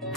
Bonjour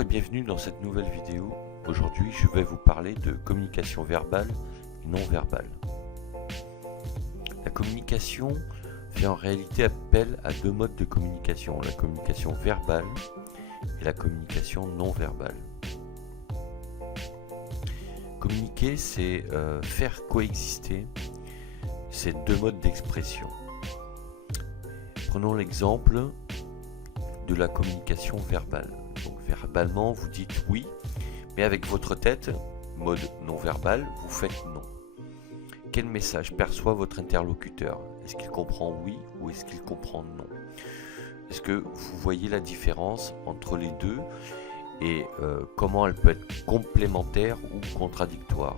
et bienvenue dans cette nouvelle vidéo. Aujourd'hui, je vais vous parler de communication verbale et non verbale. La communication fait en réalité appel à deux modes de communication, la communication verbale et la communication non verbale. Communiquer, c'est faire coexister ces deux modes d'expression. Prenons l'exemple de la communication verbale. Donc, verbalement, vous dites oui, mais avec votre tête, mode non verbal, vous faites non. Quel message perçoit votre interlocuteur? Est-ce qu'il comprend oui ou est-ce qu'il comprend non? Est-ce que vous voyez la différence entre les deux et comment elle peut être complémentaire ou contradictoire?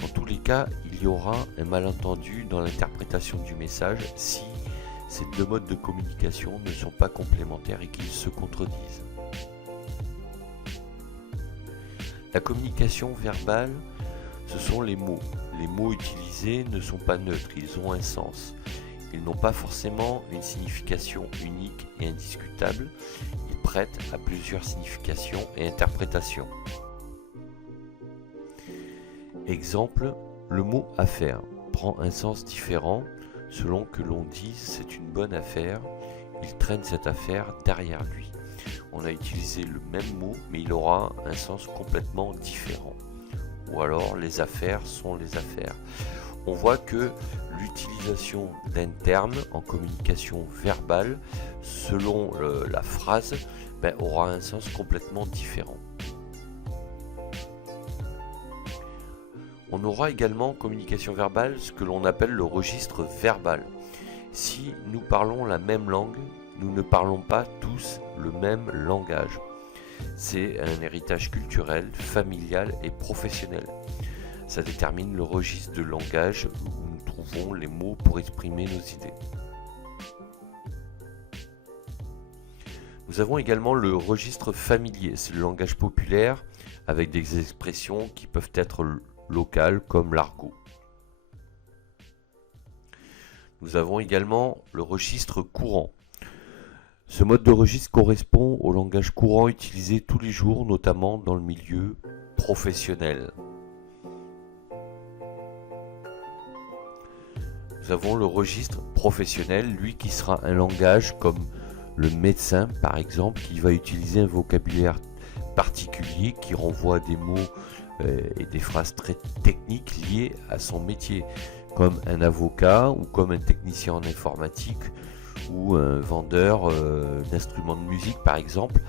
Dans tous les cas, il y aura un malentendu dans l'interprétation du message si ces deux modes de communication ne sont pas complémentaires et qu'ils se contredisent. La communication verbale, ce sont les mots. Les mots utilisés ne sont pas neutres, ils ont un sens. Ils n'ont pas forcément une signification unique et indiscutable, ils prêtent à plusieurs significations et interprétations. Exemple, le mot affaire prend un sens différent selon que l'on dise c'est une bonne affaire, il traîne cette affaire derrière lui. On a utilisé le même mot, mais il aura un sens complètement différent. Ou alors les affaires sont les affaires. On voit que l'utilisation d'un terme en communication verbale, selon la phrase, aura un sens complètement différent. On aura également en communication verbale ce que l'on appelle le registre verbal. Si nous parlons la même langue, nous ne parlons pas tous le même langage. C'est un héritage culturel, familial et professionnel. Ça détermine le registre de langage où nous trouvons les mots pour exprimer nos idées. Nous avons également le registre familier, c'est le langage populaire avec des expressions qui peuvent être locales comme l'argot. Nous avons également le registre courant. Ce mode de registre correspond au langage courant utilisé tous les jours, notamment dans le milieu professionnel. Nous avons le registre professionnel, lui qui sera un langage comme le médecin par exemple, qui va utiliser un vocabulaire particulier qui renvoie à des mots et des phrases très techniques liées à son métier, comme un avocat ou comme un technicien en informatique ou un vendeur d'instruments de musique par exemple.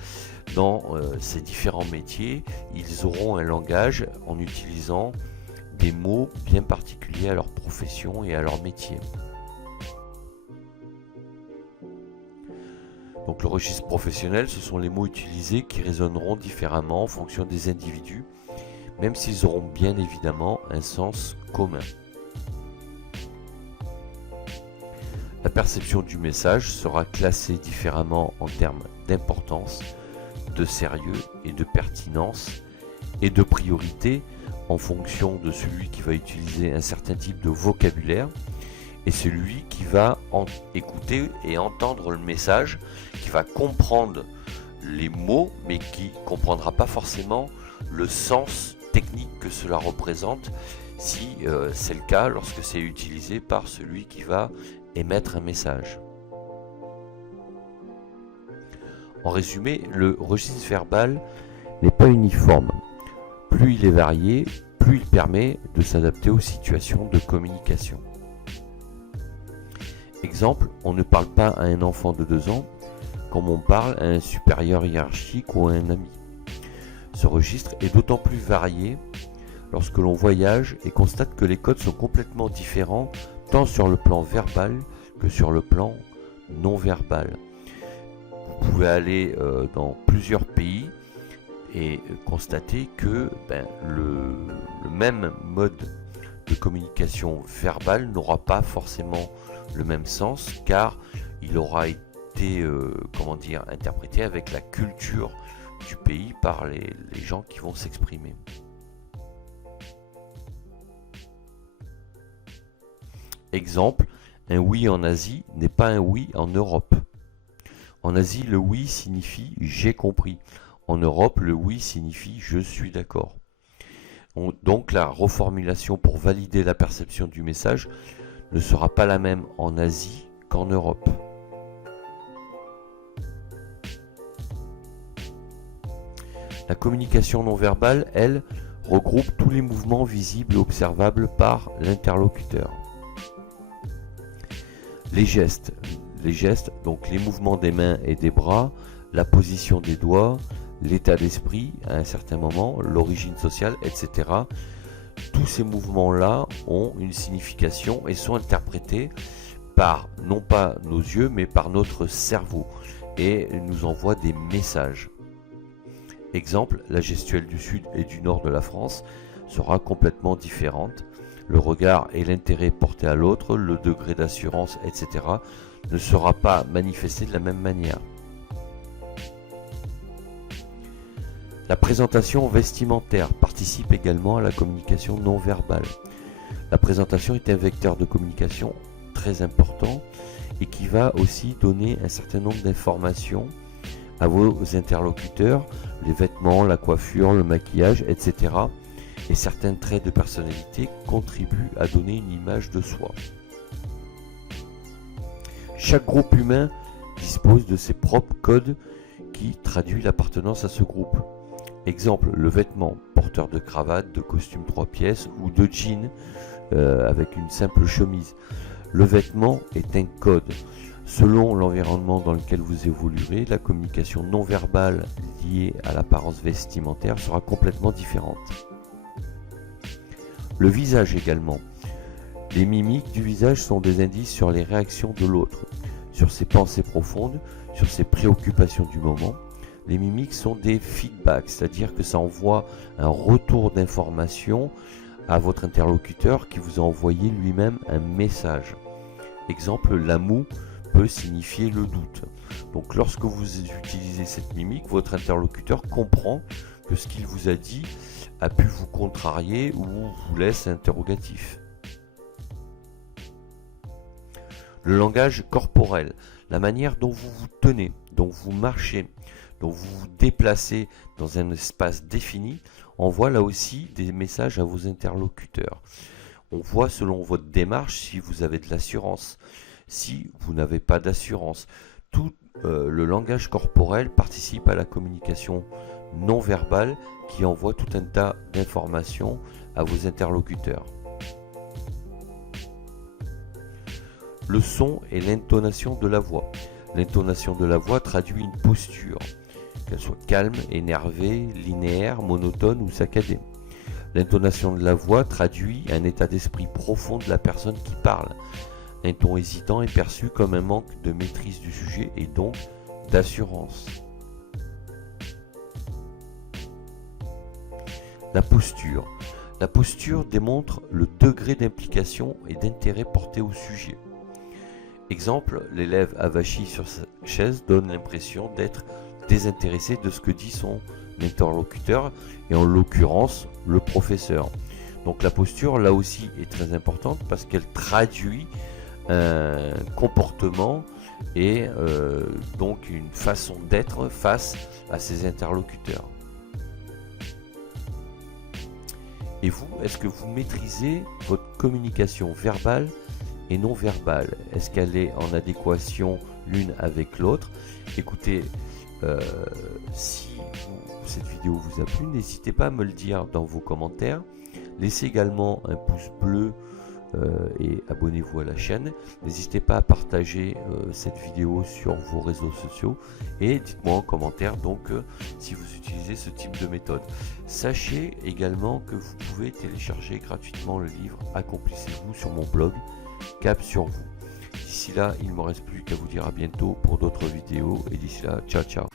Dans ces différents métiers, ils auront un langage en utilisant des mots bien particuliers à leur profession et à leur métier. Donc le registre professionnel, ce sont les mots utilisés qui résonneront différemment en fonction des individus, même s'ils auront bien évidemment un sens commun. La perception du message sera classée différemment en termes d'importance, de sérieux et de pertinence et de priorité en fonction de celui qui va utiliser un certain type de vocabulaire et celui qui va écouter et entendre le message, qui va comprendre les mots mais qui ne comprendra pas forcément le sens technique que cela représente si c'est le cas lorsque c'est utilisé par celui qui va émettre un message. En résumé, le registre verbal n'est pas uniforme. Plus il est varié, plus il permet de s'adapter aux situations de communication. Exemple, on ne parle pas à un enfant de 2 ans comme on parle à un supérieur hiérarchique ou à un ami. Ce registre est d'autant plus varié lorsque l'on voyage et constate que les codes sont complètement différents tant sur le plan verbal que sur le plan non verbal. Vous pouvez aller dans plusieurs pays et constater que le même mode de communication verbale n'aura pas forcément le même sens, car il aura été interprété avec la culture du pays par les gens qui vont s'exprimer. Exemple, un oui en Asie n'est pas un oui en Europe. En Asie, le oui signifie j'ai compris. En Europe, le oui signifie je suis d'accord. Donc la reformulation pour valider la perception du message ne sera pas la même en Asie qu'en Europe. La communication non verbale, elle, regroupe tous les mouvements visibles et observables par l'interlocuteur. Les gestes, donc les mouvements des mains et des bras, la position des doigts, l'état d'esprit à un certain moment, l'origine sociale, etc. Tous ces mouvements-là ont une signification et sont interprétés par, non pas nos yeux, mais par notre cerveau et nous envoient des messages. Exemple, la gestuelle du sud et du nord de la France sera complètement différente. Le regard et l'intérêt porté à l'autre, le degré d'assurance, etc. ne sera pas manifesté de la même manière. La présentation vestimentaire participe également à la communication non verbale. La présentation est un vecteur de communication très important et qui va aussi donner un certain nombre d'informations à vos interlocuteurs, les vêtements, la coiffure, le maquillage, etc. Et certains traits de personnalité contribuent à donner une image de soi. Chaque groupe humain dispose de ses propres codes qui traduisent l'appartenance à ce groupe. Exemple, le vêtement, porteur de cravate, de costume 3 pièces ou de jean avec une simple chemise. Le vêtement est un code. Selon l'environnement dans lequel vous évoluerez, la communication non verbale liée à l'apparence vestimentaire sera complètement différente. Le visage également. Les mimiques du visage sont des indices sur les réactions de l'autre, sur ses pensées profondes, sur ses préoccupations du moment. Les mimiques sont des feedbacks, c'est-à-dire que ça envoie un retour d'information à votre interlocuteur qui vous a envoyé lui-même un message. Exemple, la moue peut signifier le doute. Donc lorsque vous utilisez cette mimique, votre interlocuteur comprend que ce qu'il vous a dit a pu vous contrarier ou vous laisse interrogatif. Le langage corporel, la manière dont vous vous tenez, dont vous marchez, dont vous vous déplacez dans un espace défini, envoie là aussi des messages à vos interlocuteurs. On voit selon votre démarche si vous avez de l'assurance, si vous n'avez pas d'assurance. Tout le langage corporel participe à la communication non verbale qui envoie tout un tas d'informations à vos interlocuteurs. Le son et l'intonation de la voix. L'intonation de la voix traduit une posture, qu'elle soit calme, énervée, linéaire, monotone ou saccadée. L'intonation de la voix traduit un état d'esprit profond de la personne qui parle. Un ton hésitant est perçu comme un manque de maîtrise du sujet et donc d'assurance. La posture. La posture démontre le degré d'implication et d'intérêt porté au sujet. Exemple, l'élève avachi sur sa chaise donne l'impression d'être désintéressé de ce que dit son interlocuteur et en l'occurrence le professeur. Donc la posture là aussi est très importante parce qu'elle traduit un comportement et donc une façon d'être face à ses interlocuteurs. Et vous, est-ce que vous maîtrisez votre communication verbale et non verbale? Est-ce qu'elle est en adéquation l'une avec l'autre? Écoutez, si cette vidéo vous a plu, n'hésitez pas à me le dire dans vos commentaires. Laissez également un pouce bleu et abonnez-vous à la chaîne. N'hésitez pas à partager cette vidéo sur vos réseaux sociaux et dites-moi en commentaire donc si vous utilisez ce type de méthode. Sachez également que vous pouvez télécharger gratuitement le livre Accomplissez-vous sur mon blog Cap sur vous. D'ici là, il ne me reste plus qu'à vous dire à bientôt pour d'autres vidéos et d'ici là, ciao ciao.